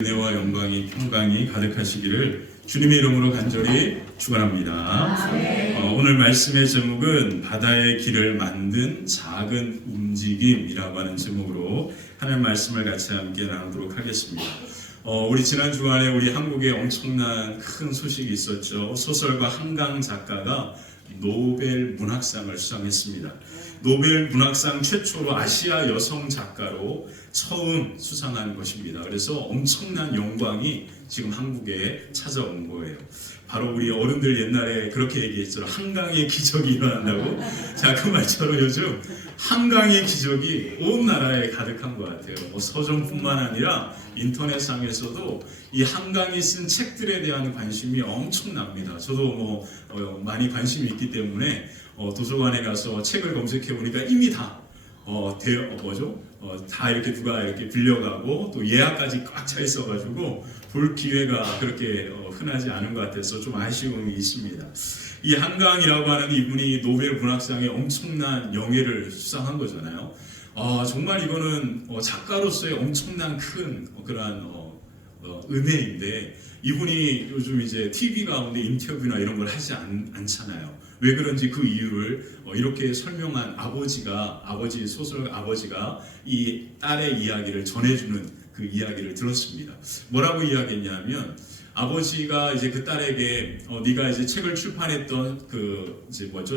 은혜와 영광이 평강이 가득하시기를 주님의 이름으로 간절히 축원합니다. 오늘 말씀의 제목은 바다의 길을 만든 작은 움직임이라고 하는 제목으로 하나님 말씀을 같이 함께 나누도록 하겠습니다. 우리 지난 주간에 우리 한국에 엄청난 큰 소식이 있었죠. 소설가 한강 작가가 노벨 문학상을 수상했습니다. 노벨 문학상 최초로 아시아 여성 작가로 처음 수상한 것입니다. 그래서 엄청난 영광이 지금 한국에 찾아온 거예요. 바로 우리 어른들 옛날에 그렇게 얘기했죠. 한강의 기적이 일어난다고. 자, 그 말처럼 요즘 한강의 기적이 온 나라에 가득한 것 같아요. 서점뿐만 아니라 인터넷상에서도 이 한강이 쓴 책들에 대한 관심이 엄청납니다. 저도 많이 관심이 있기 때문에 도서관에 가서 책을 검색해 보니까 이미 다 다 이렇게 누가 이렇게 빌려가고 또 예약까지 꽉 차 있어가지고 볼 기회가 그렇게 흔하지 않은 것 같아서 좀 아쉬움이 있습니다. 이 한강이라고 하는 이분이 노벨 문학상에 엄청난 영예를 수상한 거잖아요. 정말 이거는 작가로서의 엄청난 큰 그러한 은혜인데, 이분이 요즘 이제 TV 가운데 인터뷰나 이런 걸 하지 않잖아요. 왜 그런지 그 이유를 이렇게 설명한 소설 아버지가 이 딸의 이야기를 전해주는 그 이야기를 들었습니다. 뭐라고 이야기했냐면, 아버지가 이제 그 딸에게 네가 이제 책을 출판했던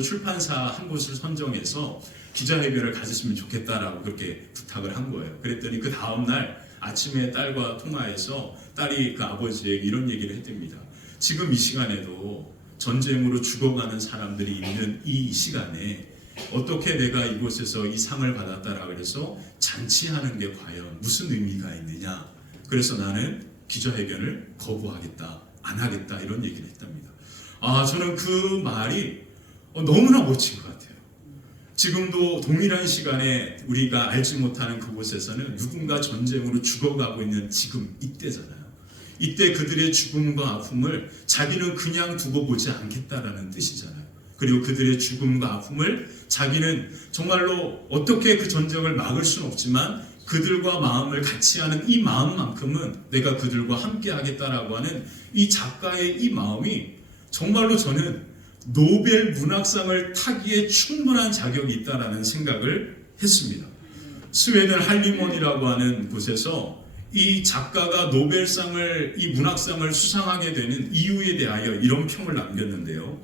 출판사 한 곳을 선정해서 기자회견을 가졌으면 좋겠다라고 그렇게 부탁을 한 거예요. 그랬더니 그 다음 날 아침에 딸과 통화해서 딸이 그 아버지에게 이런 얘기를 했답니다. 지금 이 시간에도 전쟁으로 죽어가는 사람들이 있는 이 시간에 어떻게 내가 이곳에서 이 상을 받았다라고 해서 잔치하는 게 과연 무슨 의미가 있느냐. 그래서 나는 기자회견을 거부하겠다, 안 하겠다, 이런 얘기를 했답니다. 저는 그 말이 너무나 멋진 것 같아요. 지금도 동일한 시간에 우리가 알지 못하는 그곳에서는 누군가 전쟁으로 죽어가고 있는 지금 이때잖아요. 이때 그들의 죽음과 아픔을 자기는 그냥 두고 보지 않겠다라는 뜻이잖아요. 그리고 그들의 죽음과 아픔을 자기는 정말로 어떻게 그 전쟁을 막을 수는 없지만 그들과 마음을 같이 하는 이 마음만큼은 내가 그들과 함께 하겠다라고 하는 이 작가의 이 마음이 정말로 저는 노벨 문학상을 타기에 충분한 자격이 있다라는 생각을 했습니다. 스웨덴 할리몬이라고 하는 곳에서 이 작가가 노벨상을, 이 문학상을 수상하게 되는 이유에 대하여 이런 평을 남겼는데요.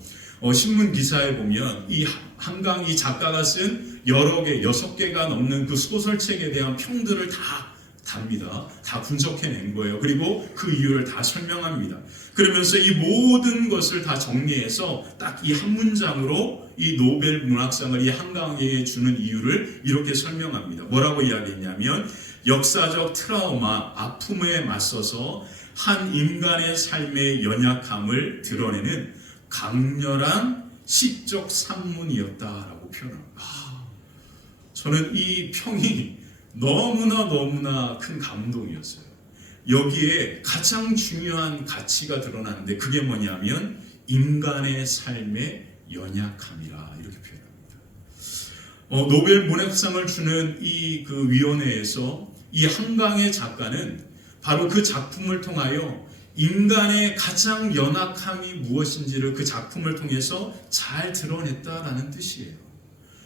신문 기사에 보면 이 한강 이 작가가 쓴 여러 개, 6개가 넘는 그 소설책에 대한 평들을 다 답니다. 다 분석해낸 거예요. 그리고 그 이유를 다 설명합니다. 그러면서 이 모든 것을 다 정리해서 딱 이 한 문장으로 이 노벨 문학상을 이 한강에게 주는 이유를 이렇게 설명합니다. 뭐라고 이야기했냐면, 역사적 트라우마, 아픔에 맞서서 한 인간의 삶의 연약함을 드러내는 강렬한 시적 산문이었다라고 표현합니다. 저는 이 평이 너무나 큰 감동이었어요. 여기에 가장 중요한 가치가 드러나는데 그게 뭐냐면 인간의 삶의 연약함이라, 이렇게 표현합니다. 노벨 문학상을 주는 이 그 위원회에서 이 한강의 작가는 바로 그 작품을 통하여 인간의 가장 연약함이 무엇인지를 그 작품을 통해서 잘 드러냈다라는 뜻이에요.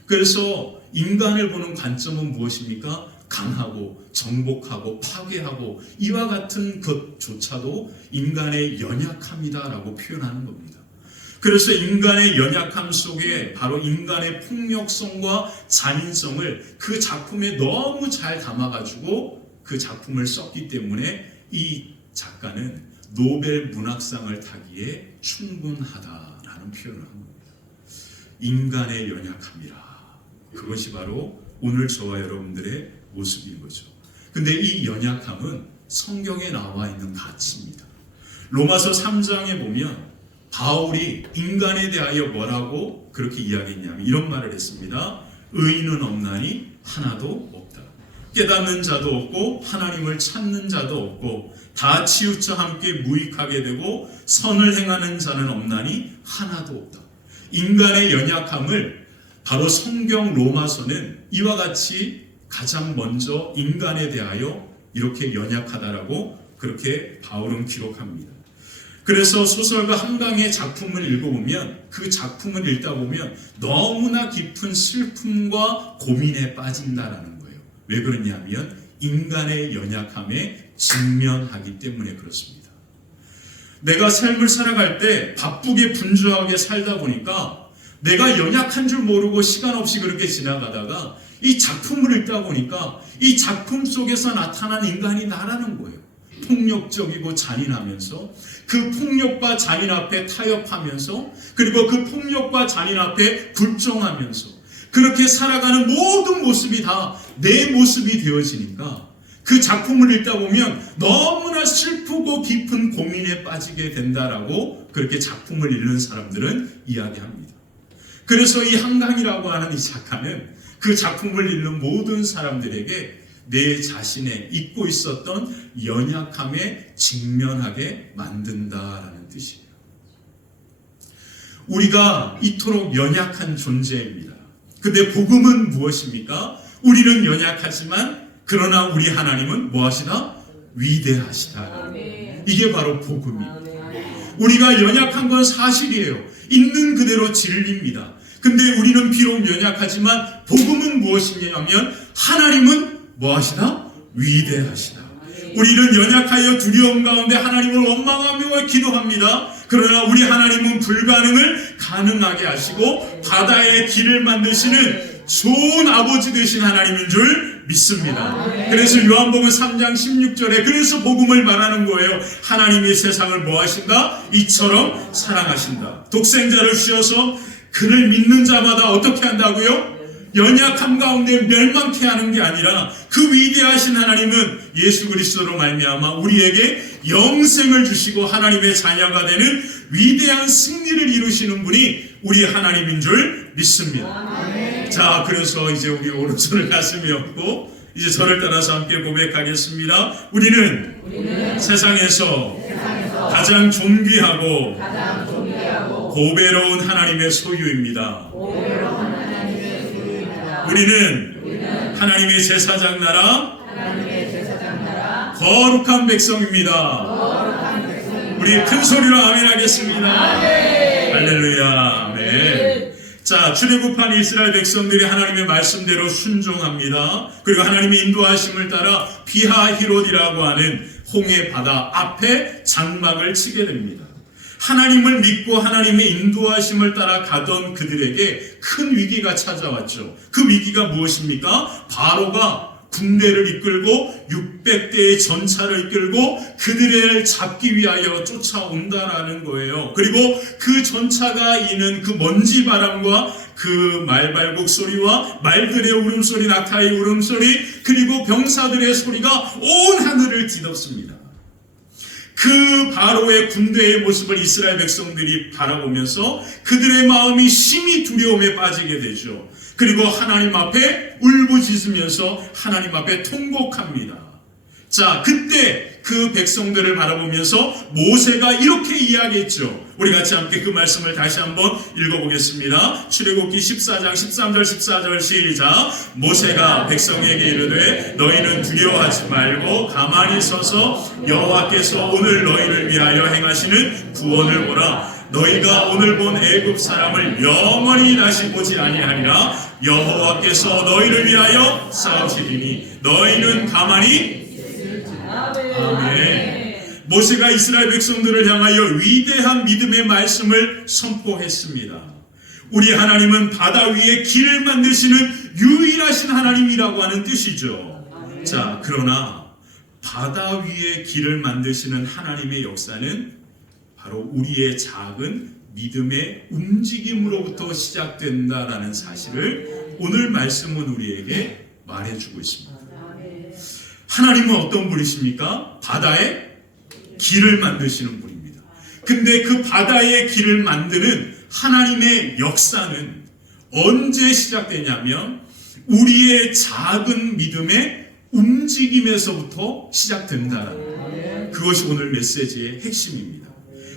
그래서 인간을 보는 관점은 무엇입니까? 강하고 정복하고 파괴하고 이와 같은 것조차도 인간의 연약함이다라고 표현하는 겁니다. 그래서 인간의 연약함 속에 바로 인간의 폭력성과 잔인성을 그 작품에 너무 잘 담아가지고 그 작품을 썼기 때문에 이 작가는 노벨 문학상을 타기에 충분하다라는 표현을 한 겁니다. 인간의 연약함이라. 그것이 바로 오늘 저와 여러분들의 모습인 거죠. 근데 이 연약함은 성경에 나와 있는 가치입니다. 로마서 3장에 보면 바울이 인간에 대하여 뭐라고 그렇게 이야기했냐면 이런 말을 했습니다. 의인은 없나니 하나도 없다. 깨닫는 자도 없고 하나님을 찾는 자도 없고 다 치우쳐 함께 무익하게 되고 선을 행하는 자는 없나니 하나도 없다. 인간의 연약함을 바로 성경 로마서는 이와 같이 가장 먼저 인간에 대하여 이렇게 연약하다라고 그렇게 바울은 기록합니다. 그래서 소설가 한강의 작품을 읽어보면 그 작품을 읽다 보면 너무나 깊은 슬픔과 고민에 빠진다라는 거예요. 왜 그러냐면 인간의 연약함에 직면하기 때문에 그렇습니다. 내가 삶을 살아갈 때 바쁘게 분주하게 살다 보니까 내가 연약한 줄 모르고 시간 없이 그렇게 지나가다가 이 작품을 읽다 보니까 이 작품 속에서 나타난 인간이 나라는 거예요. 폭력적이고 잔인하면서 그 폭력과 잔인 앞에 타협하면서 그리고 그 폭력과 잔인 앞에 굴종하면서 그렇게 살아가는 모든 모습이 다 내 모습이 되어지니까 그 작품을 읽다 보면 너무나 슬프고 깊은 고민에 빠지게 된다라고 그렇게 작품을 읽는 사람들은 이야기합니다. 그래서 이 한강이라고 하는 이 작가는 그 작품을 읽는 모든 사람들에게 내 자신의 잊고 있었던 연약함에 직면하게 만든다라는 뜻이에요. 우리가 이토록 연약한 존재입니다. 근데 복음은 무엇입니까? 우리는 연약하지만 그러나 우리 하나님은 무엇이다? 위대하시다. 이게 바로 복음입니다. 우리가 연약한 건 사실이에요. 있는 그대로 진리입니다. 근데 우리는 비록 연약하지만 복음은 무엇이냐면 하나님은 무엇이다? 위대하시다. 우리는 연약하여 두려움 가운데 하나님을 원망하며 기도합니다. 그러나 우리 하나님은 불가능을 가능하게 하시고 바다의 길을 만드시는 좋은 아버지 되신 하나님인 줄 믿습니다. 그래서 요한복음 3장 16절에 그래서 복음을 말하는 거예요. 하나님이 세상을 뭐하신다? 이처럼 사랑하신다. 독생자를 주셔서 그를 믿는 자마다 어떻게 한다고요? 연약함 가운데 멸망케 하는 게 아니라 그 위대하신 하나님은 예수 그리스도로 말미암아 우리에게 영생을 주시고 하나님의 자녀가 되는 위대한 승리를 이루시는 분이 우리 하나님인 줄 믿습니다. 자, 그래서 이제 우리 오른손을 가슴에 얹고 이제 저를 따라서 함께 고백하겠습니다. 우리는 세상에서 가장 존귀하고 고배로운 하나님의 소유입니다. 우리는 하나님의 제사장 나라, 거룩한 백성입니다. 우리 큰 소리로 아멘 하겠습니다. 할렐루야. 아멘. 자, 출애굽한 이스라엘 백성들이 하나님의 말씀대로 순종합니다. 그리고 하나님의 인도하심을 따라 비하히롯이라고 하는 홍해 바다 앞에 장막을 치게 됩니다. 하나님을 믿고 하나님의 인도하심을 따라 가던 그들에게 큰 위기가 찾아왔죠. 그 위기가 무엇입니까? 바로가 군대를 이끌고 600대의 전차를 이끌고 그들을 잡기 위하여 쫓아온다라는 거예요. 그리고 그 전차가 이는 그 먼지 바람과 그 말발굽 소리와 말들의 울음소리, 낙타의 울음소리, 그리고 병사들의 소리가 온 하늘을 뒤덮습니다. 그 바로의 군대의 모습을 이스라엘 백성들이 바라보면서 그들의 마음이 심히 두려움에 빠지게 되죠. 그리고 하나님 앞에 울부짖으면서 하나님 앞에 통곡합니다. 자, 그때 그 백성들을 바라보면서 모세가 이렇게 이야기했죠. 우리 같이 함께 그 말씀을 다시 한번 읽어보겠습니다. 출애굽기 14장 13절 14절 시작. 모세가 백성에게 이르되 너희는 두려워하지 말고 가만히 서서 여호와께서 오늘 너희를 위하여 행하시는 구원을 보라. 너희가 오늘 본 애굽 사람을 영원히 다시 보지 아니하리라. 여호와께서 너희를 위하여 싸우시리니 너희는 가만히. 아멘. 모세가 이스라엘 백성들을 향하여 위대한 믿음의 말씀을 선포했습니다. 우리 하나님은 바다 위에 길을 만드시는 유일하신 하나님이라고 하는 뜻이죠. 자, 그러나 바다 위에 길을 만드시는 하나님의 역사는 바로 우리의 작은 믿음의 움직임으로부터 시작된다라는 사실을 오늘 말씀은 우리에게 말해주고 있습니다. 하나님은 어떤 분이십니까? 바다에 길을 만드시는 분입니다. 근데 그 바다의 길을 만드는 하나님의 역사는 언제 시작되냐면 우리의 작은 믿음의 움직임에서부터 시작된다라는 거예요. 그것이 오늘 메시지의 핵심입니다.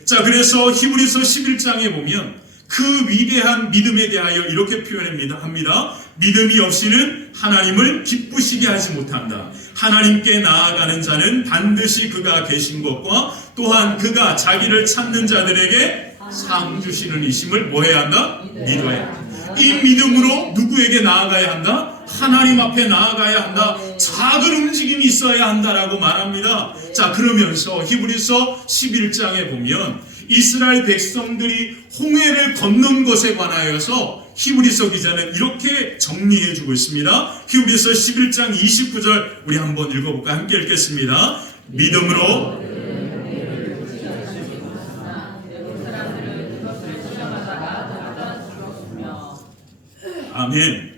자, 그래서 히브리서 11장에 보면 그 위대한 믿음에 대하여 이렇게 표현합니다. 믿음이 없이는 하나님을 기쁘시게 하지 못한다. 하나님께 나아가는 자는 반드시 그가 계신 것과 또한 그가 자기를 찾는 자들에게 상 주시는 이심을 뭐 해야 한다? 믿어야 한다. 이 믿음으로 누구에게 나아가야 한다? 하나님 앞에 나아가야 한다. 작은 움직임이 있어야 한다라고 말합니다. 자, 그러면서 히브리서 11장에 보면 이스라엘 백성들이 홍해를 건넌 것에 관하여서 히브리서 기자는 이렇게 정리해주고 있습니다. 히브리서 11장 29절 우리 한번 읽어볼까? 함께 읽겠습니다. 믿음으로 아멘.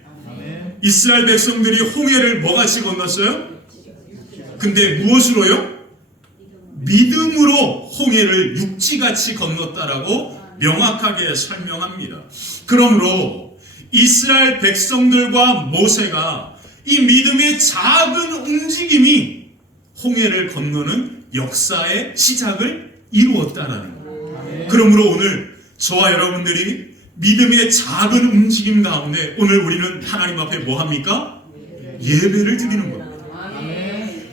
이스라엘 백성들이 홍해를 뭐같이 건넜어요? 근데 무엇으로요? 믿음으로 홍해를 육지같이 건넜다라고 명확하게 설명합니다. 그러므로 이스라엘 백성들과 모세가 이 믿음의 작은 움직임이 홍해를 건너는 역사의 시작을 이루었다라는 거예요. 그러므로 오늘 저와 여러분들이 믿음의 작은 움직임 가운데 오늘 우리는 하나님 앞에 뭐 합니까? 예배를 드리는 겁니다.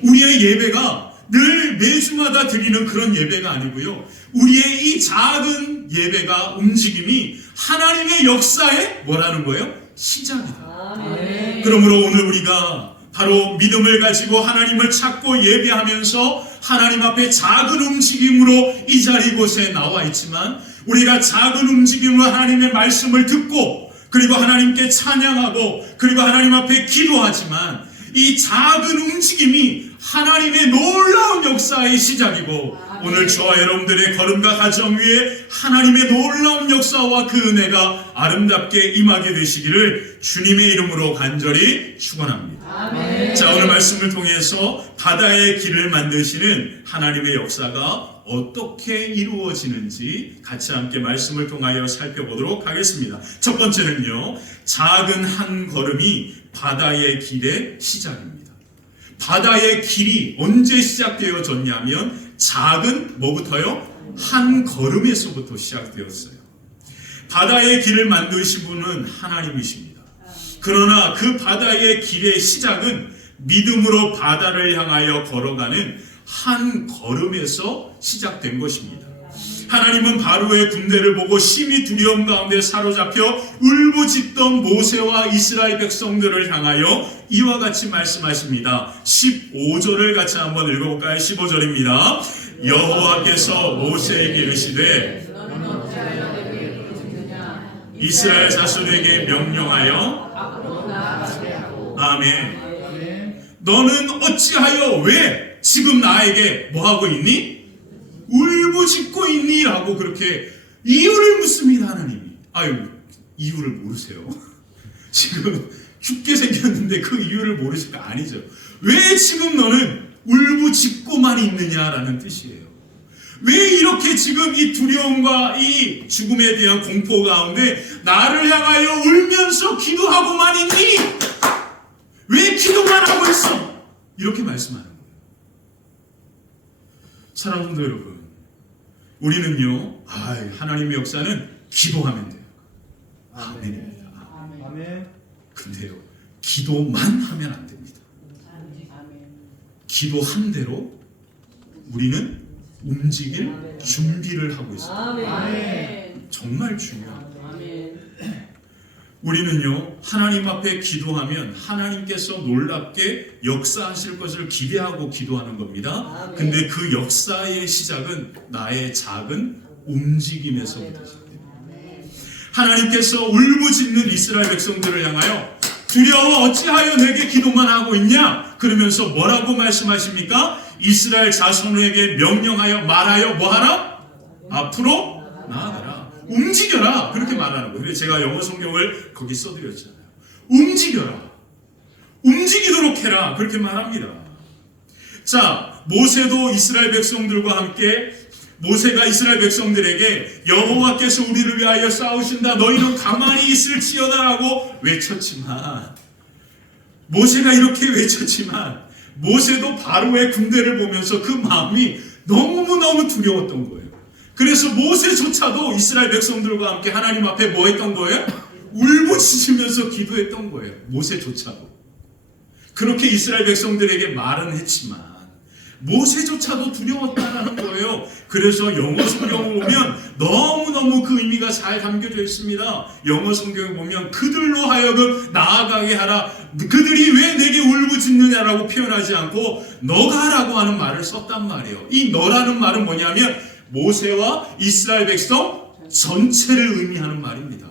우리의 예배가 늘 매주마다 드리는 그런 예배가 아니고요. 우리의 이 작은 예배가 움직임이 하나님의 역사의 뭐라는 거예요? 시작이다. 그러므로 오늘 우리가 바로 믿음을 가지고 하나님을 찾고 예배하면서 하나님 앞에 작은 움직임으로 이 자리 곳에 나와 있지만 우리가 작은 움직임으로 하나님의 말씀을 듣고 그리고 하나님께 찬양하고 그리고 하나님 앞에 기도하지만 이 작은 움직임이 하나님의 놀라운 역사의 시작이고 오늘 저와 여러분들의 걸음과 가정 위에 하나님의 놀라운 역사와 그 은혜가 아름답게 임하게 되시기를 주님의 이름으로 간절히 축원합니다. 아멘. 자, 오늘 말씀을 통해서 바다의 길을 만드시는 하나님의 역사가 어떻게 이루어지는지 같이 함께 말씀을 통하여 살펴보도록 하겠습니다. 첫 번째는요, 작은 한 걸음이 바다의 길의 시작입니다. 바다의 길이 언제 시작되어졌냐면 작은 뭐부터요? 한 걸음에서부터 시작되었어요. 바다의 길을 만드신 분은 하나님이십니다. 그러나 그 바다의 길의 시작은 믿음으로 바다를 향하여 걸어가는 한 걸음에서 시작된 것입니다. 하나님은 바로의 군대를 보고 심히 두려움 가운데 사로잡혀 울부짖던 모세와 이스라엘 백성들을 향하여 이와 같이 말씀하십니다. 15절을 같이 한번 읽어볼까요? 15절입니다. 여호와께서 모세에게 이르시되 이스라엘 자손에게 명령하여 아멘. 너는 어찌하여 왜 지금 나에게 뭐하고 있니? 울부짖고 있니? 라고 그렇게 이유를 묻습니다. 하나님이. 아유, 이유를 모르세요? 지금 죽게 생겼는데 그 이유를 모르실까? 아니죠. 왜 지금 너는 울부짖고만 있느냐라는 뜻이에요. 왜 이렇게 지금 이 두려움과 이 죽음에 대한 공포 가운데 나를 향하여 울면서 기도하고만 있니? 왜 기도만 하고 있어? 이렇게 말씀하는 거예요. 사랑하는 성도 여러분, 우리는요, 하나님의 역사는 기도하면 돼요. 아멘입니다. 아멘. 근데요, 기도만 하면 안 됩니다. 기도한 대로 우리는 움직일 준비를 하고 있습니다. 정말 중요합니다. 우리는요, 하나님 앞에 기도하면 하나님께서 놀랍게 역사하실 것을 기대하고 기도하는 겁니다. 근데 그 역사의 시작은 나의 작은 움직임에서부터 시작됩니다. 하나님께서 울부짖는 이스라엘 백성들을 향하여 두려워 어찌하여 내게 기도만 하고 있냐? 그러면서 뭐라고 말씀하십니까? 이스라엘 자손에게 명령하여 말하여 뭐하라? 앞으로 나아가라. 움직여라. 그렇게 말하는 거예요. 제가 영어 성경을 거기 써드렸잖아요. 움직여라. 움직이도록 해라. 그렇게 말합니다. 자, 모세도 이스라엘 백성들과 함께 모세가 이스라엘 백성들에게 여호와께서 우리를 위하여 싸우신다. 너희는 가만히 있을지어다라고 외쳤지만 모세가 이렇게 외쳤지만 모세도 바로의 군대를 보면서 그 마음이 너무너무 두려웠던 거예요. 그래서 모세조차도 이스라엘 백성들과 함께 하나님 앞에 뭐 했던 거예요? 울부짖으면서 기도했던 거예요. 모세조차도. 그렇게 이스라엘 백성들에게 말은 했지만 모세조차도 두려웠다는 거예요. 그래서 영어 성경을 보면 너무너무 그 의미가 잘 담겨져 있습니다. 영어 성경을 보면 그들로 하여금 나아가게 하라. 그들이 왜 내게 울부짖느냐라고 표현하지 않고 너가 하라고 하는 말을 썼단 말이에요. 이 너라는 말은 뭐냐면 모세와 이스라엘 백성 전체를 의미하는 말입니다.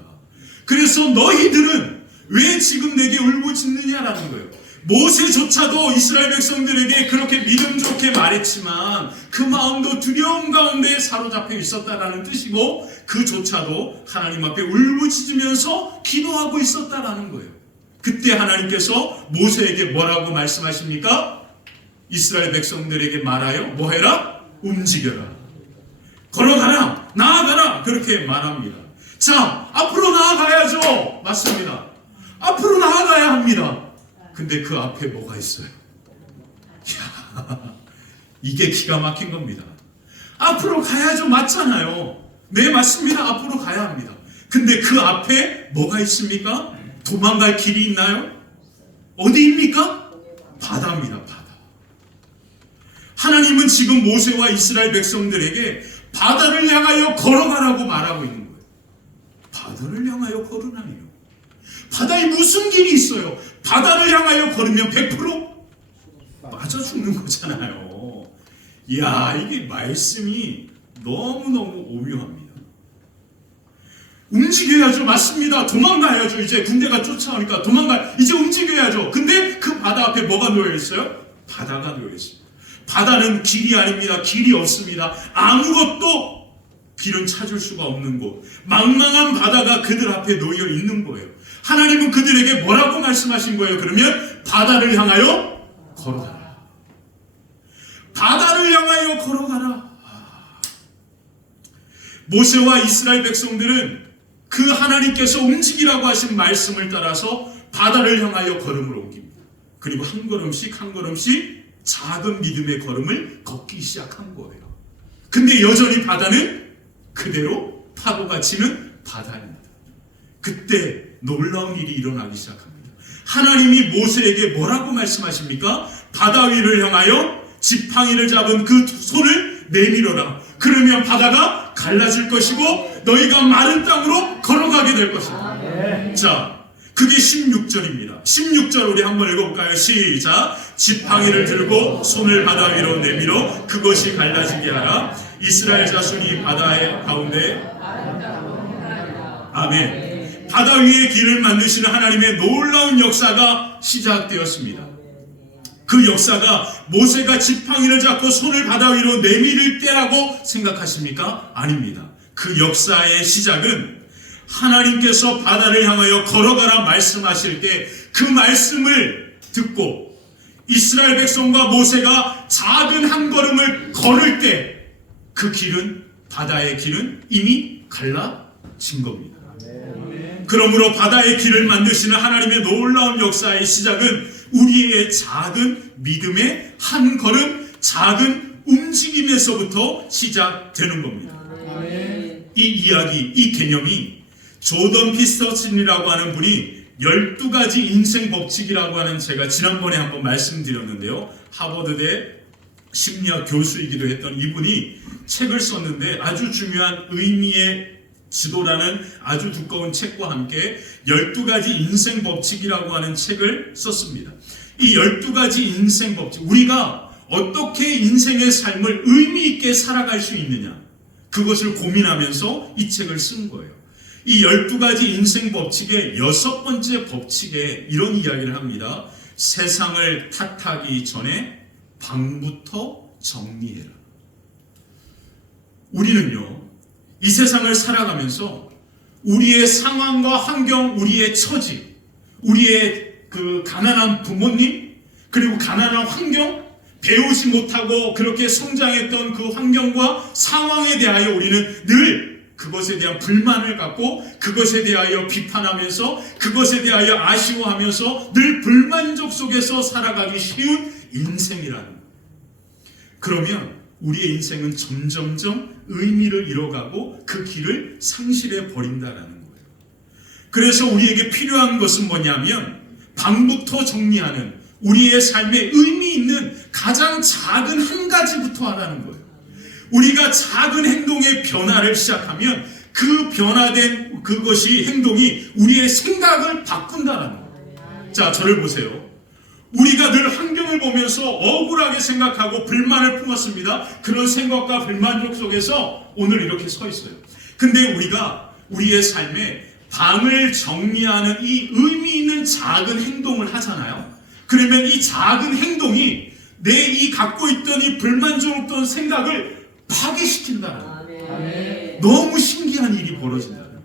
그래서 너희들은 왜 지금 내게 울부짖느냐라는 거예요. 모세조차도 이스라엘 백성들에게 그렇게 믿음 좋게 말했지만 그 마음도 두려움 가운데 사로잡혀 있었다라는 뜻이고, 그조차도 하나님 앞에 울부짖으면서 기도하고 있었다라는 거예요. 그때 하나님께서 모세에게 뭐라고 말씀하십니까? 이스라엘 백성들에게 말하여 뭐 해라? 움직여라, 걸어가라, 나아가라, 그렇게 말합니다. 자, 앞으로 나아가야죠. 맞습니다. 앞으로 나아가야 합니다. 근데 그 앞에 뭐가 있어요? 이야, 이게 기가 막힌 겁니다. 앞으로 가야죠. 맞잖아요. 네, 맞습니다. 앞으로 가야 합니다. 근데 그 앞에 뭐가 있습니까? 도망갈 길이 있나요? 어디입니까? 바다입니다. 바다. 하나님은 지금 모세와 이스라엘 백성들에게 바다를 향하여 걸어가라고 말하고 있는 거예요. 바다를 향하여 걸으라니요. 바다에 무슨 길이 있어요? 바다를 향하여 걸으면 100% 빠져 죽는 거잖아요. 이야, 이게 말씀이 너무너무 오묘합니다. 움직여야죠. 맞습니다. 도망가야죠. 이제 군대가 쫓아오니까 이제 움직여야죠. 근데 그 바다 앞에 뭐가 놓여 있어요? 바다가 놓여 있습니다. 바다는 길이 아닙니다. 길이 없습니다. 아무것도 길은 찾을 수가 없는 곳, 망망한 바다가 그들 앞에 놓여 있는 거예요. 하나님은 그들에게 뭐라고 말씀하신 거예요? 그러면 바다를 향하여 걸어가라. 바다를 향하여 걸어가라. 모세와 이스라엘 백성들은 그 하나님께서 움직이라고 하신 말씀을 따라서 바다를 향하여 걸음을 옮깁니다. 그리고 한 걸음씩 한 걸음씩 작은 믿음의 걸음을 걷기 시작한 거예요. 근데 여전히 바다는 그대로 파도가 치는 바다입니다. 그때 놀라운 일이 일어나기 시작합니다. 하나님이 모세에게 뭐라고 말씀하십니까? 바다 위를 향하여 지팡이를 잡은 그 손을 내밀어라. 그러면 바다가 갈라질 것이고 너희가 마른 땅으로 걸어가게 될 것이다. 자, 그게 16절입니다. 16절 우리 한번 읽어볼까요? 시작. 지팡이를 들고 손을 바다 위로 내밀어 그것이 갈라지게 하라. 이스라엘 자손이 바다의 가운데 아멘. 바다 위에 길을 만드시는 하나님의 놀라운 역사가 시작되었습니다. 그 역사가 모세가 지팡이를 잡고 손을 바다 위로 내밀을 때라고 생각하십니까? 아닙니다. 그 역사의 시작은 하나님께서 바다를 향하여 걸어가라 말씀하실 때 그 말씀을 듣고 이스라엘 백성과 모세가 작은 한 걸음을 걸을 때 그 길은, 바다의 길은 이미 갈라진 겁니다. 그러므로 바다의 길을 만드시는 하나님의 놀라운 역사의 시작은 우리의 작은 믿음의 한 걸음, 작은 움직임에서부터 시작되는 겁니다. 이 이야기, 이 개념이 조던 피터슨이라고 하는 분이 12가지 인생 법칙이라고 하는, 제가 지난번에 한번 말씀드렸는데요. 하버드대 심리학 교수이기도 했던 이분이 책을 썼는데 아주 중요한 의미의 지도라는 아주 두꺼운 책과 함께 12가지 인생 법칙이라고 하는 책을 썼습니다. 이 12가지 인생 법칙, 우리가 어떻게 인생의 삶을 의미 있게 살아갈 수 있느냐, 그것을 고민하면서 이 책을 쓴 거예요. 이 12가지 인생 법칙의 6번째 법칙에 이런 이야기를 합니다. 세상을 탓하기 전에 방부터 정리해라. 우리는요, 이 세상을 살아가면서 우리의 상황과 환경, 우리의 처지, 우리의 그 가난한 부모님, 그리고 가난한 환경, 배우지 못하고 그렇게 성장했던 그 환경과 상황에 대하여 우리는 늘 그것에 대한 불만을 갖고 그것에 대하여 비판하면서 그것에 대하여 아쉬워하면서 늘 불만족 속에서 살아가기 쉬운 인생이라는 거예요. 그러면 우리의 인생은 점점점 의미를 잃어가고 그 길을 상실해 버린다라는 거예요. 그래서 우리에게 필요한 것은 뭐냐면 방부터 정리하는 우리의 삶에 의미 있는 가장 작은 한 가지부터 하라는 거예요. 우리가 작은 행동의 변화를 시작하면 그 변화된 그것이 행동이 우리의 생각을 바꾼다는 거예요. 자, 저를 보세요. 우리가 늘 환경을 보면서 억울하게 생각하고 불만을 품었습니다. 그런 생각과 불만족 속에서 오늘 이렇게 서 있어요. 근데 우리가 우리의 삶에 방을 정리하는 이 의미 있는 작은 행동을 하잖아요. 그러면 이 작은 행동이 내 이 갖고 있던 이 불만족스러운 생각을 파괴시킨다는 거예요. 너무 신기한 일이 벌어진다는 거예요.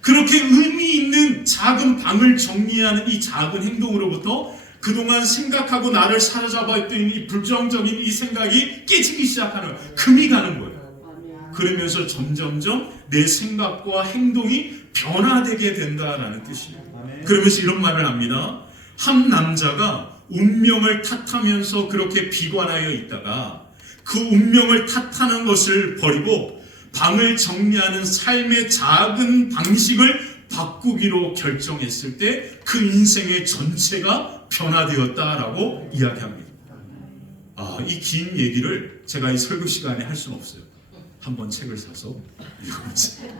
그렇게 의미 있는 작은 방을 정리하는 이 작은 행동으로부터 그동안 생각하고 나를 사로잡아 있던 이 불정적인 이 생각이 깨지기 시작하는, 금이 가는 거예요. 그러면서 점점점 내 생각과 행동이 변화되게 된다라는 뜻이에요. 그러면서 이런 말을 합니다. 한 남자가 운명을 탓하면서 그렇게 비관하여 있다가 그 운명을 탓하는 것을 버리고 방을 정리하는 삶의 작은 방식을 바꾸기로 결정했을 때 그 인생의 전체가 변화되었다라고 이야기합니다. 이 긴 얘기를 제가 이 설교 시간에 할 수는 없어요. 한번 책을 사서 읽어보세요.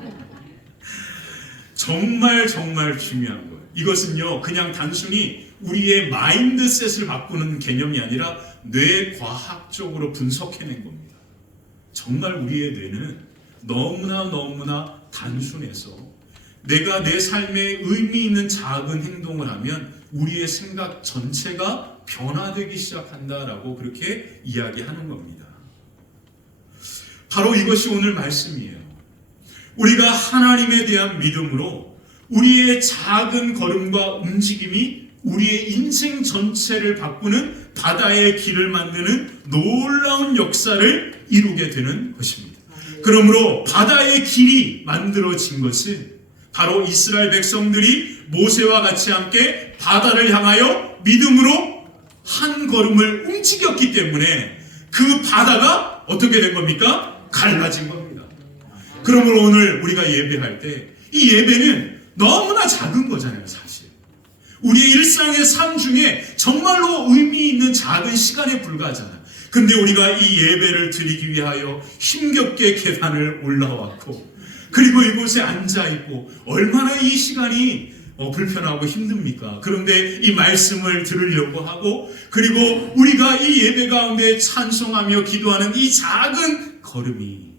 정말 중요한 거예요. 이것은요, 그냥 단순히 우리의 마인드셋을 바꾸는 개념이 아니라 뇌과학적으로 분석해낸 겁니다. 정말 우리의 뇌는 너무나 단순해서 내가 내 삶에 의미 있는 작은 행동을 하면 우리의 생각 전체가 변화되기 시작한다라고 그렇게 이야기하는 겁니다. 바로 이것이 오늘 말씀이에요. 우리가 하나님에 대한 믿음으로 우리의 작은 걸음과 움직임이 우리의 인생 전체를 바꾸는 바다의 길을 만드는 놀라운 역사를 이루게 되는 것입니다. 그러므로 바다의 길이 만들어진 것은 바로 이스라엘 백성들이 모세와 같이 함께 바다를 향하여 믿음으로 한 걸음을 움직였기 때문에 그 바다가 어떻게 된 겁니까? 갈라진 겁니다. 그러므로 오늘 우리가 예배할 때 이 예배는 너무나 작은 거잖아요, 사실. 우리의 일상의 삶 중에 정말로 의미 있는 작은 시간에 불과하잖아요. 근데 우리가 이 예배를 드리기 위하여 힘겹게 계단을 올라왔고 그리고 이곳에 앉아있고 얼마나 이 시간이 불편하고 힘듭니까? 그런데 이 말씀을 들으려고 하고 그리고 우리가 이 예배 가운데 찬송하며 기도하는 이 작은 걸음이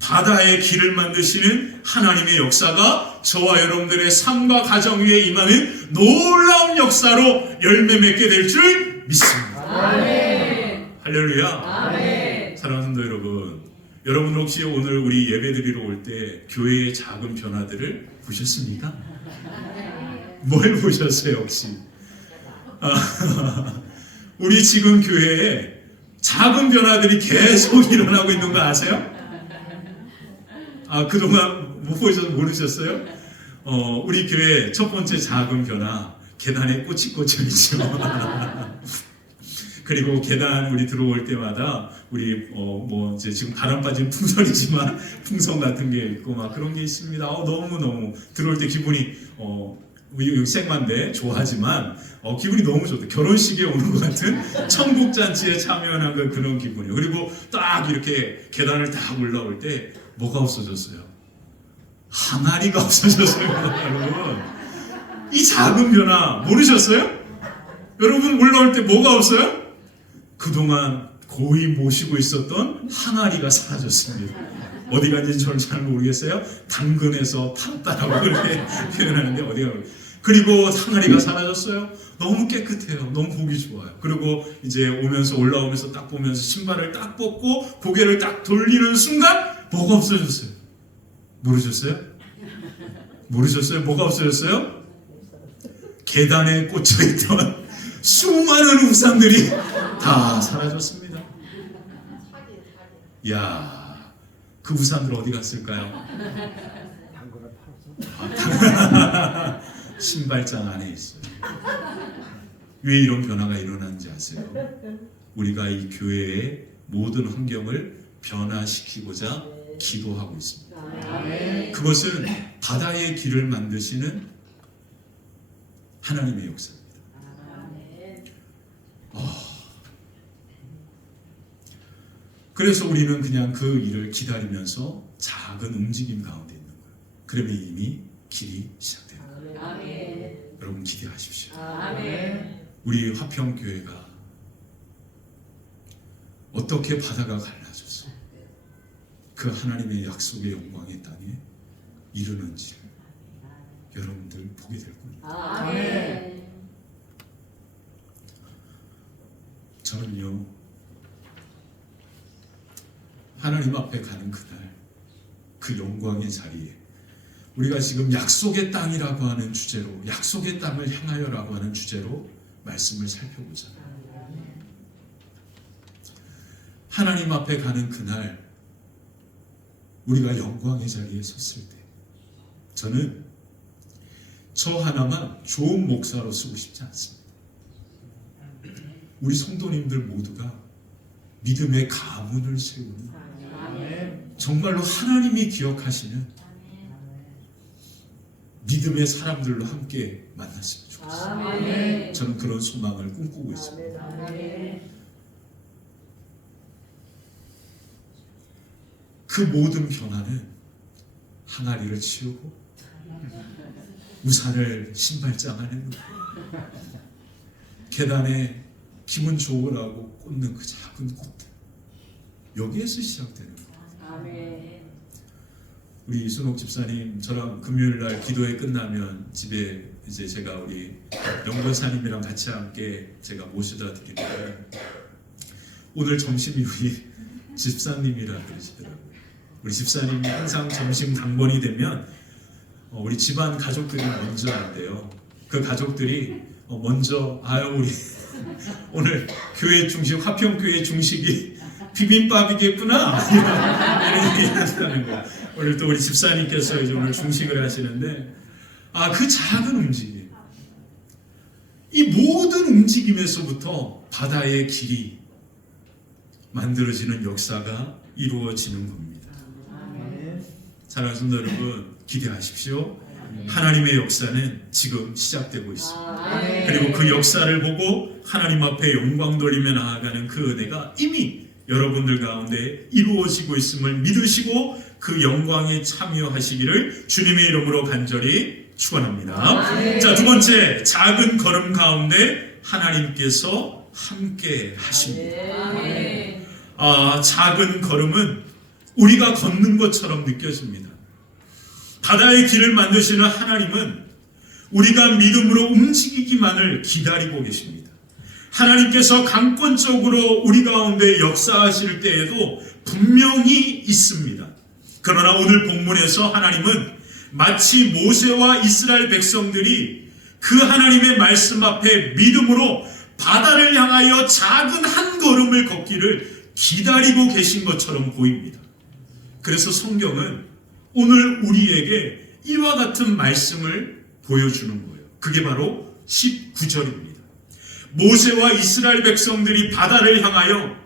바다의 길을 만드시는 하나님의 역사가 저와 여러분들의 삶과 가정 위에 임하는 놀라운 역사로 열매 맺게 될 줄 믿습니다. 아멘. 할렐루야. 아멘. 사랑하는 성도 여러분, 여러분 혹시 오늘 우리 예배드리러 올 때 교회의 작은 변화들을 보셨습니까? 뭘 보셨어요 혹시? 우리 지금 교회에 작은 변화들이 계속 일어나고 있는 거 아세요? 그동안 못 보셔서 모르셨어요? 우리 교회 첫 번째 작은 변화, 계단에 꽃이 꽂혀 있죠. 그리고 계단 우리 들어올 때마다 우리 이제 지금 바람 빠진 풍선이지만 풍선 같은 게 있고 막 그런 게 있습니다. 너무 들어올 때 기분이 우리 생만데 좋아하지만 기분이 너무 좋다. 결혼식에 오는 것 같은 천국 잔치에 참여하는 그런 기분이에요. 그리고 딱 이렇게 계단을 딱 올라올 때 뭐가 없어졌어요? 항아리가 없어졌어요, 여러분. 이 작은 변화 모르셨어요? 여러분 올라올 때 뭐가 없어요? 그동안 고이 모시고 있었던 항아리가 사라졌습니다. 어디 간지 저는 잘 모르겠어요. 당근에서 팔았다라고 그렇게 표현하는데 어디가. 그리고 항아리가 사라졌어요. 너무 깨끗해요. 너무 보기 좋아요. 그리고 이제 올라오면서 딱 보면서 신발을 딱 벗고 고개를 딱 돌리는 순간 뭐가 없어졌어요? 모르셨어요? 뭐가 없어졌어요? 계단에 꽂혀있던 수많은 우산들이 다 사라졌습니다. 이야, 그 우산들 어디 갔을까요? 신발장 안에 있어요. 왜 이런 변화가 일어났는지 아세요? 우리가 이 교회의 모든 환경을 변화시키고자 기도하고 있습니다. 아멘. 그것은 바다의 길을 만드시는 하나님의 역사입니다. 아멘. 그래서 우리는 그냥 그 일을 기다리면서 작은 움직임 가운데 있는 거예요. 그러면 이미 길이 시작돼요. 아멘. 여러분 기대하십시오. 아멘. 우리 화평교회가 어떻게 바다가 갈라져서 그 하나님의 약속의 영광의 땅에 이르는지를 여러분들 보게 될 겁니다. 아멘. 저는요, 하나님 앞에 가는 그날 그 영광의 자리에 우리가 지금 약속의 땅이라고 하는 주제로, 약속의 땅을 향하여라고 하는 주제로 말씀을 살펴보잖아요. 하나님 앞에 가는 그날 우리가 영광의 자리에 섰을 때 저는 저 하나만 좋은 목사로 쓰고 싶지 않습니다. 우리 성도님들 모두가 믿음의 가문을 세우는 정말로 하나님이 기억하시는 믿음의 사람들로 함께 만났으면 좋겠습니다. 아멘. 저는 그런 소망을 꿈꾸고 있습니다. 아멘. 그 모든 변화는 항아리를 치우고 우산을 신발장 안에 넣고 계단에 기분 좋으라고 꽂는 그 작은 꽃들, 여기에서 시작되는 거예요. 아멘. 우리 이순옥 집사님 저랑 금요일날 기도회 끝나면 집에 이제 제가 우리 영권사님이랑 같이 함께 제가 모시다 드리면 오늘 점심이 우리 집사님이라 그러시더라고요. 우리 집사님이 항상 점심 당번이 되면 우리 집안 가족들이 먼저 한대요. 그 가족들이 먼저 우리 오늘 교회 중식, 화평교회 중식이 비빔밥이겠구나 이런 얘기 하시는 거예요. 오늘 또 우리 집사님께서 이제 오늘 중식을 하시는데 그 작은 움직임, 이 모든 움직임에서부터 바다의 길이 만들어지는 역사가 이루어지는 겁니다. 사랑하는 성도 여러분, 기대하십시오. 하나님의 역사는 지금 시작되고 있습니다. 그리고 그 역사를 보고 하나님 앞에 영광 돌리며 나아가는 그 은혜가 이미 여러분들 가운데 이루어지고 있음을 믿으시고 그 영광에 참여하시기를 주님의 이름으로 간절히 축원합니다. 자, 두 번째, 작은 걸음 가운데 하나님께서 함께 하십니다. 작은 걸음은 우리가 걷는 것처럼 느껴집니다. 바다의 길을 만드시는 하나님은 우리가 믿음으로 움직이기만을 기다리고 계십니다. 하나님께서 강권적으로 우리 가운데 역사하실 때에도 분명히 있습니다. 그러나 오늘 본문에서 하나님은 마치 모세와 이스라엘 백성들이 그 하나님의 말씀 앞에 믿음으로 바다를 향하여 작은 한 걸음을 걷기를 기다리고 계신 것처럼 보입니다. 그래서 성경은 오늘 우리에게 이와 같은 말씀을 보여주는 거예요. 그게 바로 19절입니다. 모세와 이스라엘 백성들이 바다를 향하여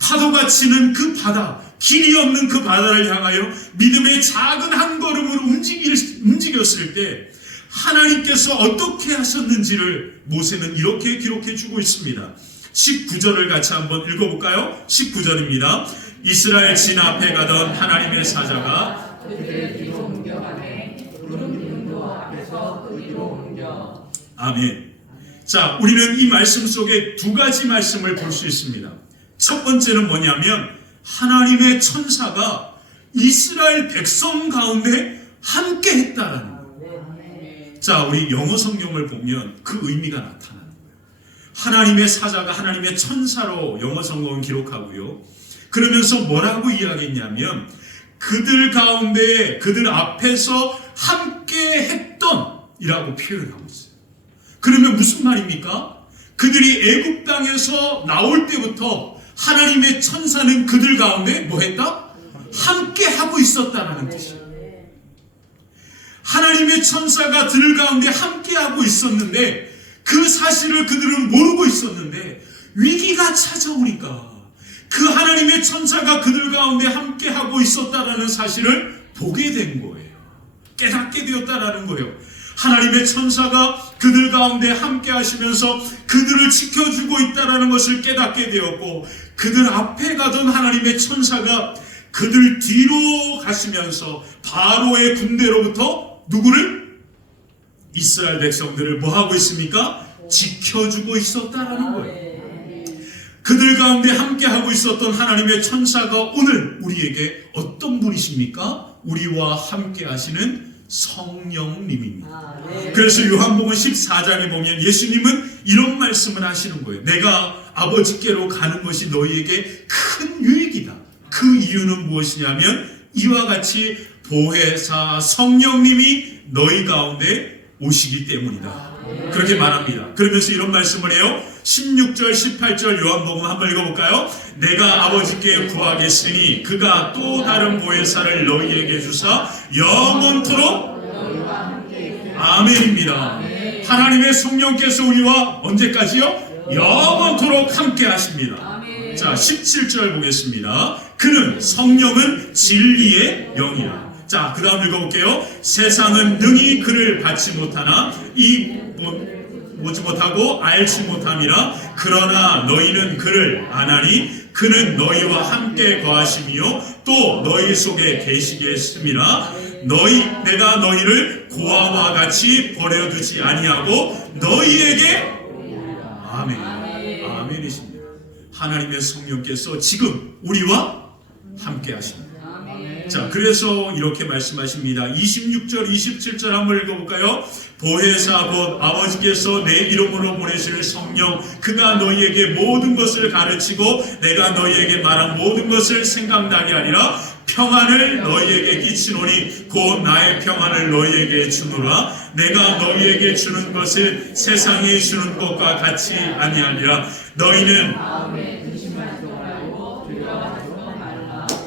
파도가 치는 그 바다, 길이 없는 그 바다를 향하여 믿음의 작은 한 걸음으로 움직였을 때 하나님께서 어떻게 하셨는지를 모세는 이렇게 기록해 주고 있습니다. 19절을 같이 한번 읽어볼까요? 19절입니다. 이스라엘 진 앞에 가던 하나님의 사자가 그들을 뒤로 옮겨가네. 구름 기둥도 앞에서 그 뒤로 옮겨. 아멘. 자, 우리는 이 말씀 속에 두 가지 말씀을 볼 수 있습니다. 첫 번째는 뭐냐면 하나님의 천사가 이스라엘 백성 가운데 함께 했다라는 거예요. 자, 우리 영어 성경을 보면 그 의미가 나타나는 거예요. 하나님의 사자가 하나님의 천사로 영어 성경을 기록하고요. 그러면서 뭐라고 이야기했냐면 그들 가운데 그들 앞에서 함께 했던 이라고 표현하고 있어요. 그러면 무슨 말입니까? 그들이 애굽 땅에서 나올 때부터 하나님의 천사는 그들 가운데 뭐 했다? 함께 하고 있었다는 뜻이에요. 하나님의 천사가 그들 가운데 함께 하고 있었는데 그 사실을 그들은 모르고 있었는데 위기가 찾아오니까 그 하나님의 천사가 그들 가운데 함께하고 있었다라는 사실을 보게 된 거예요. 깨닫게 되었다라는 거예요. 하나님의 천사가 그들 가운데 함께 하시면서 그들을 지켜주고 있다라는 것을 깨닫게 되었고, 그들 앞에 가던 하나님의 천사가 그들 뒤로 가시면서 바로의 군대로부터 누구를? 이스라엘 백성들을 뭐 하고 있습니까? 지켜주고 있었다라는 거예요. 그들 가운데 함께 하고 있었던 하나님의 천사가 오늘 우리에게 어떤 분이십니까? 우리와 함께 하시는 성령님입니다. 그래서 요한복음 14장에 보면 예수님은 이런 말씀을 하시는 거예요. 내가 아버지께로 가는 것이 너희에게 큰 유익이다. 그 이유는 무엇이냐면 이와 같이 보혜사 성령님이 너희 가운데 오시기 때문이다. 그렇게 말합니다. 그러면서 이런 말씀을 해요. 16절 18절 요한복음 한번 읽어볼까요? 내가 아버지께 구하겠으니 그가 또 다른 보혜사를 너희에게 주사 영원토록, 아멘입니다. 하나님의 성령께서 우리와 언제까지요? 영원토록 함께 하십니다. 자, 17절 보겠습니다. 그는 성령은 진리의 영이라. 자, 그 다음 읽어볼게요. 세상은 능히 그를 받지 못하나 보지 못하고 알지 못함이라. 그러나 너희는 그를 아나니 그는 너희와 함께 거하시며 또 너희 속에 계시겠음이라. 내가 너희를 고아와 같이 버려두지 아니하고 너희에게, 아멘, 아멘이십니다. 하나님의 성령께서 지금 우리와 함께 하십니다. 자, 그래서 이렇게 말씀하십니다. 26절 27절 한번 읽어볼까요? 보혜사 곧 아버지께서 내 이름으로 보내실 성령, 그가 너희에게 모든 것을 가르치고 내가 너희에게 말한 모든 것을 생각나게 하리라. 평안을 너희에게 끼치노니 곧 나의 평안을 너희에게 주노라. 내가 너희에게 주는 것을 세상이 주는 것과 같이 아니하리라. 너희는,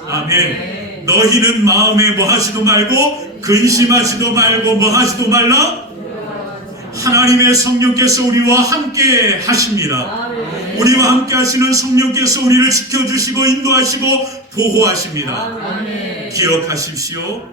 아멘. 너희는 마음에 뭐 하지도 말고 근심하지도 말고 뭐 하지도 말라. 하나님의 성령께서 우리와 함께 하십니다. 우리와 함께 하시는 성령께서 우리를 지켜주시고 인도하시고 보호하십니다. 기억하십시오.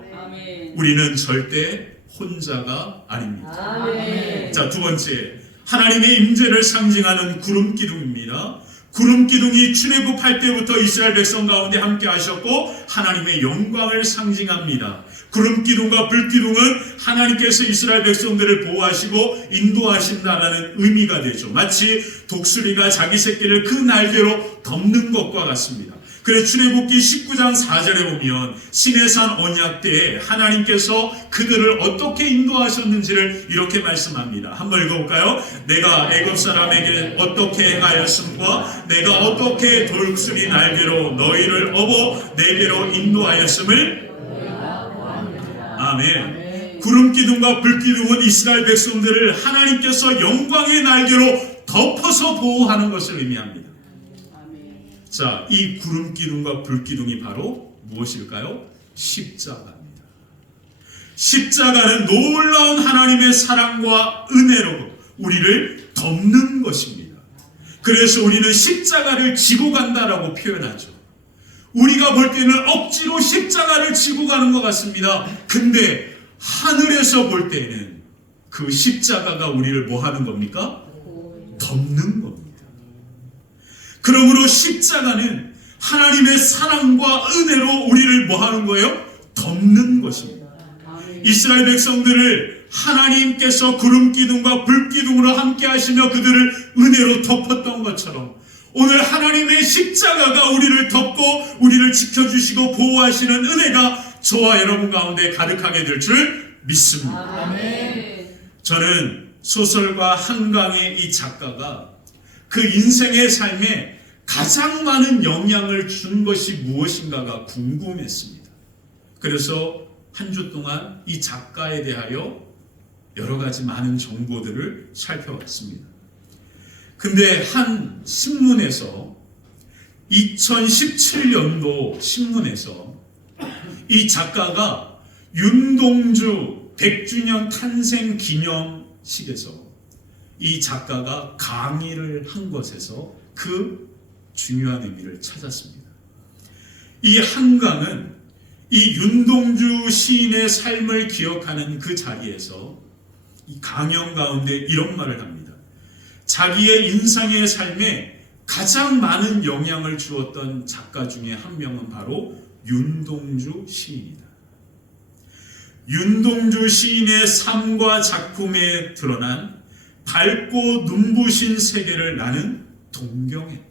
우리는 절대 혼자가 아닙니다. 자, 두 번째, 하나님의 임재를 상징하는 구름 기둥입니다. 구름 기둥이 출애굽할 때부터 이스라엘 백성 가운데 함께 하셨고 하나님의 영광을 상징합니다. 구름 기둥과 불 기둥은 하나님께서 이스라엘 백성들을 보호하시고 인도하신다는 의미가 되죠. 마치 독수리가 자기 새끼를 그 날개로 덮는 것과 같습니다. 그래서 출애굽기 19장 4절에 보면 시내산 언약 때에 하나님께서 그들을 어떻게 인도하셨는지를 이렇게 말씀합니다. 한번 읽어볼까요? 내가 애굽 사람에게 어떻게 행하였음과 내가 어떻게 독수리 날개로 너희를 업어 내게로 인도하였음을. 아멘. 구름 기둥과 불 기둥은 이스라엘 백성들을 하나님께서 영광의 날개로 덮어서 보호하는 것을 의미합니다. 자, 이 구름 기둥과 불 기둥이 바로 무엇일까요? 십자가입니다. 십자가는 놀라운 하나님의 사랑과 은혜로 우리를 덮는 것입니다. 그래서 우리는 십자가를 지고 간다라고 표현하죠. 우리가 볼 때는 억지로 십자가를 지고 가는 것 같습니다. 근데 하늘에서 볼 때는 그 십자가가 우리를 뭐 하는 겁니까? 덮는 겁니다. 그러므로 십자가는 하나님의 사랑과 은혜로 우리를 뭐 하는 거예요? 덮는 것입니다. 이스라엘 백성들을 하나님께서 구름 기둥과 불 기둥으로 함께 하시며 그들을 은혜로 덮었던 것처럼 오늘 하나님의 십자가가 우리를 덮고 우리를 지켜주시고 보호하시는 은혜가 저와 여러분 가운데 가득하게 될 줄 믿습니다. 저는 소설가 한강의 이 작가가 그 인생의 삶에 가장 많은 영향을 준 것이 무엇인가가 궁금했습니다. 그래서 한 주 동안 이 작가에 대하여 여러 가지 많은 정보들을 살펴봤습니다. 근데 한 신문에서 2017년도 신문에서 이 작가가 윤동주 100주년 탄생 기념식에서 이 작가가 강의를 한 것에서 그 중요한 의미를 찾았습니다. 이 한강은 이 윤동주 시인의 삶을 기억하는 그 자리에서 이 강연 가운데 이런 말을 합니다. 자기의 인생의 삶에 가장 많은 영향을 주었던 작가 중에 한 명은 바로 윤동주 시인이다. 윤동주 시인의 삶과 작품에 드러난 밝고 눈부신 세계를 나는 동경했다.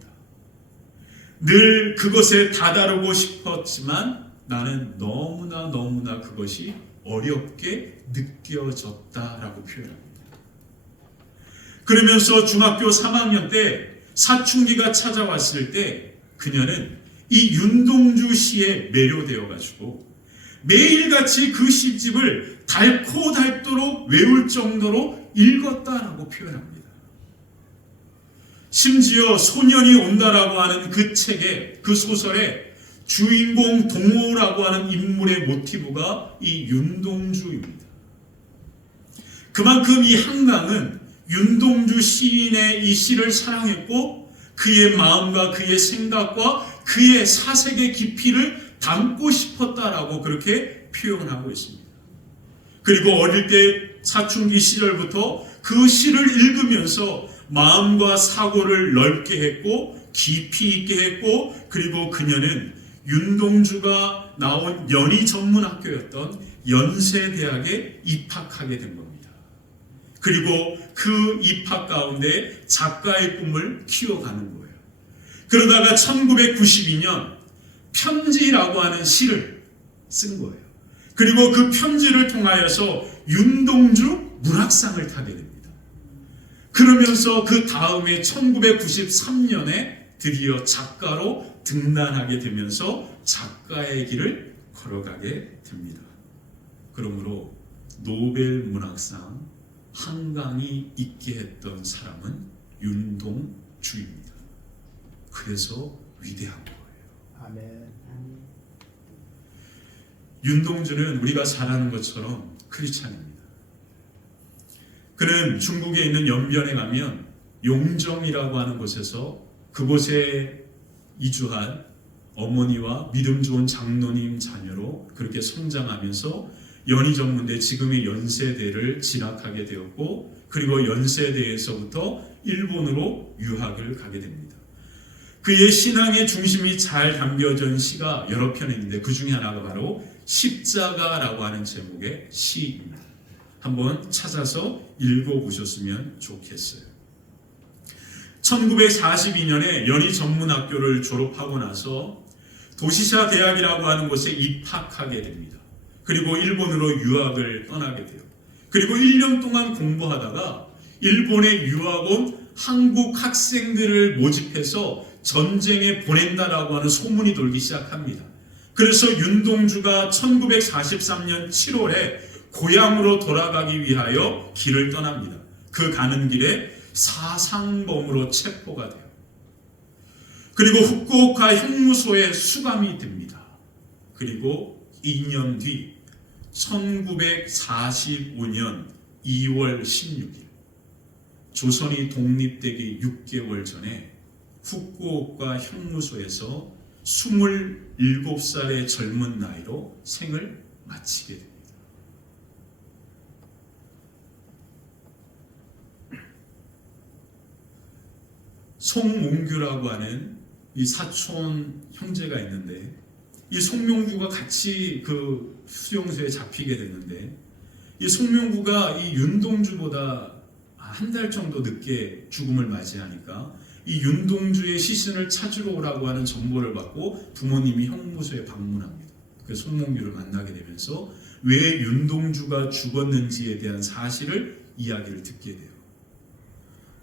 늘 그것에 다다르고 싶었지만 나는 너무나 그것이 어렵게 느껴졌다라고 표현합니다. 그러면서 중학교 3학년 때 사춘기가 찾아왔을 때 그녀는 이 윤동주 시에 매료되어 가지고 매일같이 그 시집을 닳고 닳도록 외울 정도로 읽었다라고 표현합니다. 심지어 소년이 온다라고 하는 그 책에, 그 소설에 주인공 동호라고 하는 인물의 모티브가 이 윤동주입니다. 그만큼 이 한강은 윤동주 시인의 이 시를 사랑했고 그의 마음과 그의 생각과 그의 사색의 깊이를 담고 싶었다라고 그렇게 표현하고 있습니다. 그리고 어릴 때 사춘기 시절부터 그 시를 읽으면서 마음과 사고를 넓게 했고 깊이 있게 했고 그리고 그녀는 윤동주가 나온 연희 전문학교였던 연세대학에 입학하게 된 겁니다. 그리고 그 입학 가운데 작가의 꿈을 키워가는 거예요. 그러다가 1992년 편지라고 하는 시를 쓴 거예요. 그리고 그 편지를 통하여서 윤동주 문학상을 타게 됩니다. 그러면서 그 다음에 1993년에 드디어 작가로 등단하게 되면서 작가의 길을 걸어가게 됩니다. 그러므로 노벨 문학상 한강이 있게 했던 사람은 윤동주입니다. 그래서 위대한 거예요. 아멘. 윤동주는 우리가 잘 아는 것처럼 크리스찬입니다. 그는 중국에 있는 연변에 가면 용정이라고 하는 곳에서 그곳에 이주한 어머니와 믿음 좋은 장로님 자녀로 그렇게 성장하면서 연희전문대 지금의 연세대를 진학하게 되었고 그리고 연세대에서부터 일본으로 유학을 가게 됩니다. 그의 신앙의 중심이 잘 담겨진 시가 여러 편 있는데 그 중에 하나가 바로 십자가라고 하는 제목의 시입니다. 한번 찾아서 읽어보셨으면 좋겠어요. 1942년에 연희전문학교를 졸업하고 나서 도시샤 대학이라고 하는 곳에 입학하게 됩니다. 그리고 일본으로 유학을 떠나게 돼요. 그리고 1년 동안 공부하다가 일본에 유학 온 한국 학생들을 모집해서 전쟁에 보낸다라고 하는 소문이 돌기 시작합니다. 그래서 윤동주가 1943년 7월에 고향으로 돌아가기 위하여 길을 떠납니다. 그 가는 길에 사상범으로 체포가 돼요. 그리고 후쿠오카 형무소에 수감이 됩니다. 그리고 2년 뒤 1945년 2월 16일 조선이 독립되기 6개월 전에 후쿠오카 형무소에서 27살의 젊은 나이로 생을 마치게 됩니다. 송몽규라고 하는 이 사촌 형제가 있는데 이 송명구가 같이 그 수용소에 잡히게 됐는데 이 송명구가 이 윤동주보다 한 달 정도 늦게 죽음을 맞이하니까 이 윤동주의 시신을 찾으러 오라고 하는 정보를 받고 부모님이 형무소에 방문합니다. 그 송몽규를 만나게 되면서 왜 윤동주가 죽었는지에 대한 사실을 이야기를 듣게 돼요.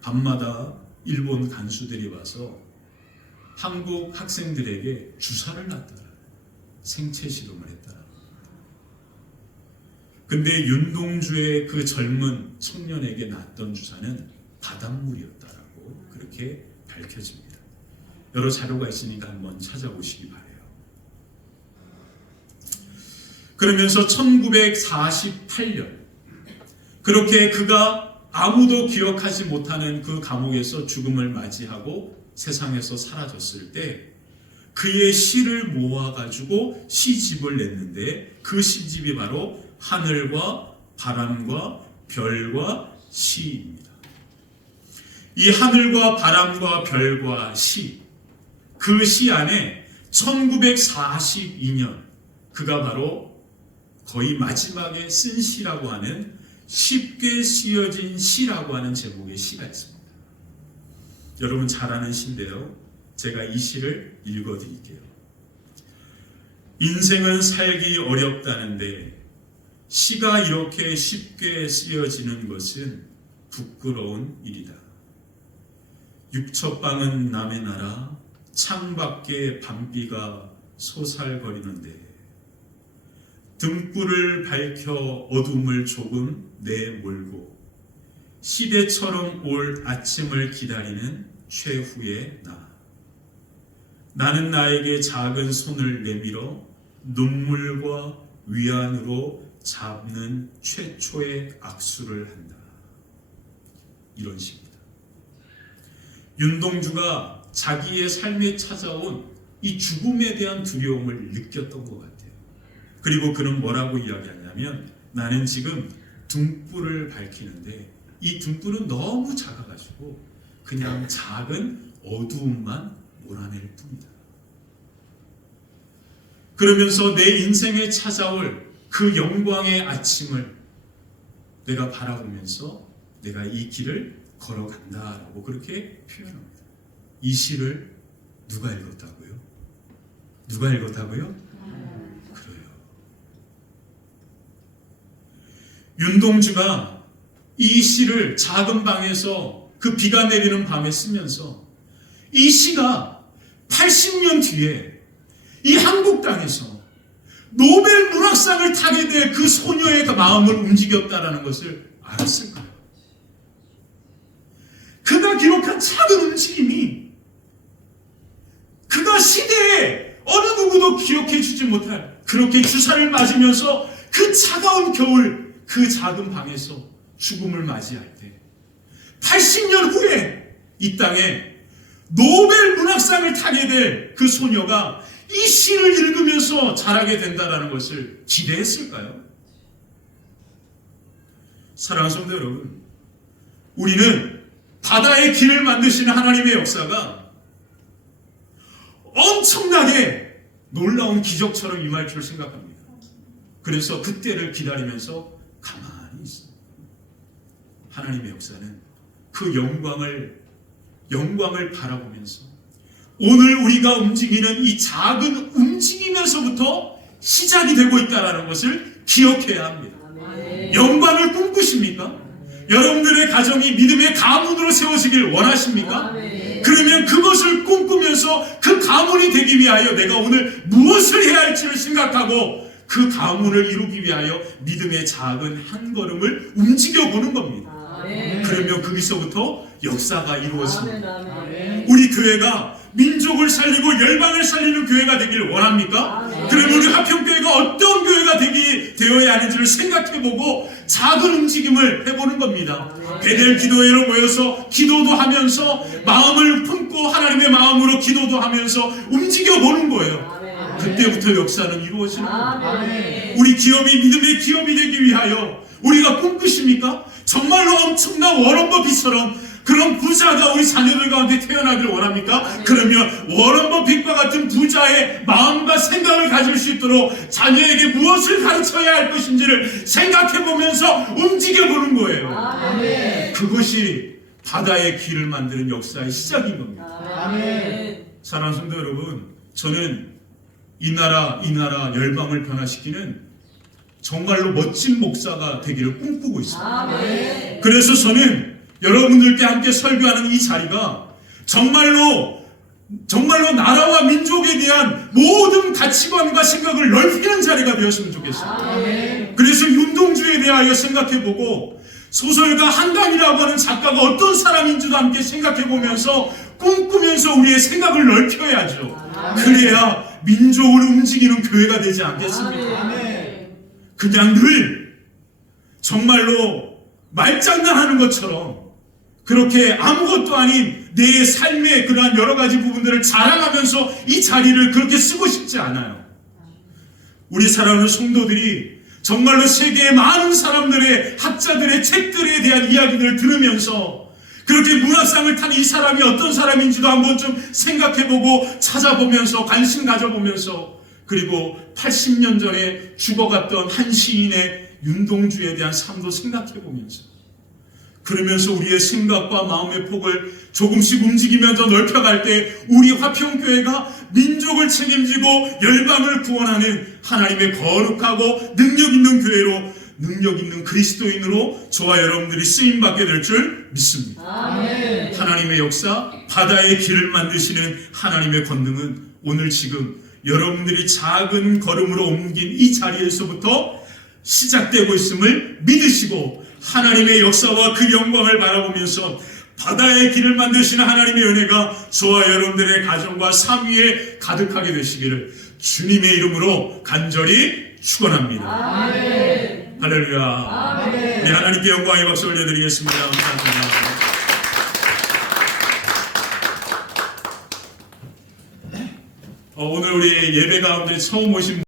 밤마다 일본 간수들이 와서 한국 학생들에게 주사를 놨더라. 생체 실험을 했더라. 근데 윤동주의 그 젊은 청년에게 놨던 주사는 바닷물이었다라고 그렇게 밝혀집니다. 여러 자료가 있으니까 한번 찾아보시기 바래요. 그러면서 1948년 그렇게 그가 아무도 기억하지 못하는 그 감옥에서 죽음을 맞이하고 세상에서 사라졌을 때 그의 시를 모아가지고 시집을 냈는데 그 시집이 바로 하늘과 바람과 별과 시입니다. 이 하늘과 바람과 별과 시, 그 시 안에 1942년 그가 바로 거의 마지막에 쓴 시라고 하는 쉽게 쓰여진 시라고 하는 제목의 시가 있습니다. 여러분 잘 아는 시인데요. 제가 이 시를 읽어드릴게요. 인생은 살기 어렵다는데 시가 이렇게 쉽게 쓰여지는 것은 부끄러운 일이다. 육첩방은 남의 나라, 창밖에 밤비가 솟알거리는데 등불을 밝혀 어둠을 조금 내몰고 시대처럼 올 아침을 기다리는 최후의 나. 나는 나에게 작은 손을 내밀어 눈물과 위안으로 잡는 최초의 악수를 한다. 이런 식입니다. 윤동주가 자기의 삶에 찾아온 이 죽음에 대한 두려움을 느꼈던 것 같아요. 그리고 그는 뭐라고 이야기하냐면 나는 지금 등불을 밝히는데 이 등불은 너무 작아가지고 그냥 작은 어두움만 몰아낼 뿐이다. 그러면서 내 인생에 찾아올 그 영광의 아침을 내가 바라보면서 내가 이 길을 걸어간다라고 그렇게 표현합니다. 이 시를 누가 읽었다고요? 누가 읽었다고요? 그래요. 윤동주가 이 시를 작은 방에서 그 비가 내리는 밤에 쓰면서 이 시가 80년 뒤에 이 한국 땅에서 노벨 문학상을 타게 될 그 소녀의 마음을 움직였다라는 것을 알았을 거예요. 그가 기록한 작은 움직임이 그가 시대에 어느 누구도 기억해 주지 못할 그렇게 주사를 맞으면서 그 차가운 겨울 그 작은 방에서 죽음을 맞이할 때 80년 후에 이 땅에 노벨 문학상을 타게 될 그 소녀가 이 시를 읽으면서 자라게 된다는 것을 기대했을까요? 사랑하는 성도 여러분, 우리는 바다의 길을 만드시는 하나님의 역사가 엄청나게 놀라운 기적처럼 임할 줄 생각합니다. 그래서 그때를 기다리면서 가만히 있습니다. 하나님의 역사는 그 영광을 바라보면서 오늘 우리가 움직이는 이 작은 움직임에서부터 시작이 되고 있다는 것을 기억해야 합니다. 영광을 꿈꾸십니까? 여러분들의 가정이 믿음의 가문으로 세워지길 원하십니까? 그러면 그것을 꿈꾸면서 그 가문이 되기 위하여 내가 오늘 무엇을 해야 할지를 생각하고 그 가문을 이루기 위하여 믿음의 작은 한 걸음을 움직여보는 겁니다. 그러면 거기서부터 역사가 이루어집니다. 우리 교회가 민족을 살리고 열방을 살리는 교회가 되길 원합니까? 그러면 우리 화평교회가 어떤 교회가 되어야 하는지를 생각해보고 작은 움직임을 해보는 겁니다. 베델 기도회로 모여서 기도도 하면서 마음을 품고 하나님의 마음으로 기도도 하면서 움직여보는 거예요. 그때부터 역사는 이루어지는 겁니다. 우리 기업이 믿음의 기업이 되기 위하여 우리가 꿈꾸십니까? 정말로 엄청난 워런 버핏처럼 그런 부자가 우리 자녀들 가운데 태어나기를 원합니까? 그러면 워런 버핏과 같은 부자의 마음과 생각을 가질 수 있도록 자녀에게 무엇을 가르쳐야 할 것인지를 생각해보면서 움직여보는 거예요. 그것이 바다의 길을 만드는 역사의 시작인 겁니다. 사랑하는 성도 여러분, 저는 이 나라 열방을 변화시키는 정말로 멋진 목사가 되기를 꿈꾸고 있습니다. 그래서 저는 여러분들께 함께 설교하는 이 자리가 정말로 나라와 민족에 대한 모든 가치관과 생각을 넓히는 자리가 되었으면 좋겠어요. 그래서 윤동주에 대하여 생각해보고 소설가 한강이라고 하는 작가가 어떤 사람인지도 함께 생각해보면서 꿈꾸면서 우리의 생각을 넓혀야죠. 그래야 민족을 움직이는 교회가 되지 않겠습니까? 그냥 늘 정말로 말장난하는 것처럼 그렇게 아무것도 아닌 내 삶의 그러한 여러 가지 부분들을 자랑하면서 이 자리를 그렇게 쓰고 싶지 않아요. 우리 사랑하는 성도들이 정말로 세계의 많은 사람들의 학자들의 책들에 대한 이야기들을 들으면서 그렇게 문학상을 탄 이 사람이 어떤 사람인지도 한번 좀 생각해보고 찾아보면서 관심 가져보면서 그리고 80년 전에 죽어갔던 한 시인의 윤동주에 대한 삶도 생각해보면서 그러면서 우리의 생각과 마음의 폭을 조금씩 움직이면서 넓혀갈 때 우리 화평교회가 민족을 책임지고 열방을 구원하는 하나님의 거룩하고 능력 있는 교회로 능력 있는 그리스도인으로 저와 여러분들이 쓰임받게 될 줄 믿습니다. 아멘. 하나님의 역사, 바다의 길을 만드시는 하나님의 권능은 오늘 지금 여러분들이 작은 걸음으로 옮긴 이 자리에서부터 시작되고 있음을 믿으시고 하나님의 역사와 그 영광을 바라보면서 바다의 길을 만드시는 하나님의 은혜가 저와 여러분들의 가정과 삶 위에 가득하게 되시기를 주님의 이름으로 간절히 축원합니다. 아멘. 할렐루야. 아멘. 우리 하나님께 영광의 박수 올려드리겠습니다. 감사합니다. 오늘 우리 예배 가운데 처음 오신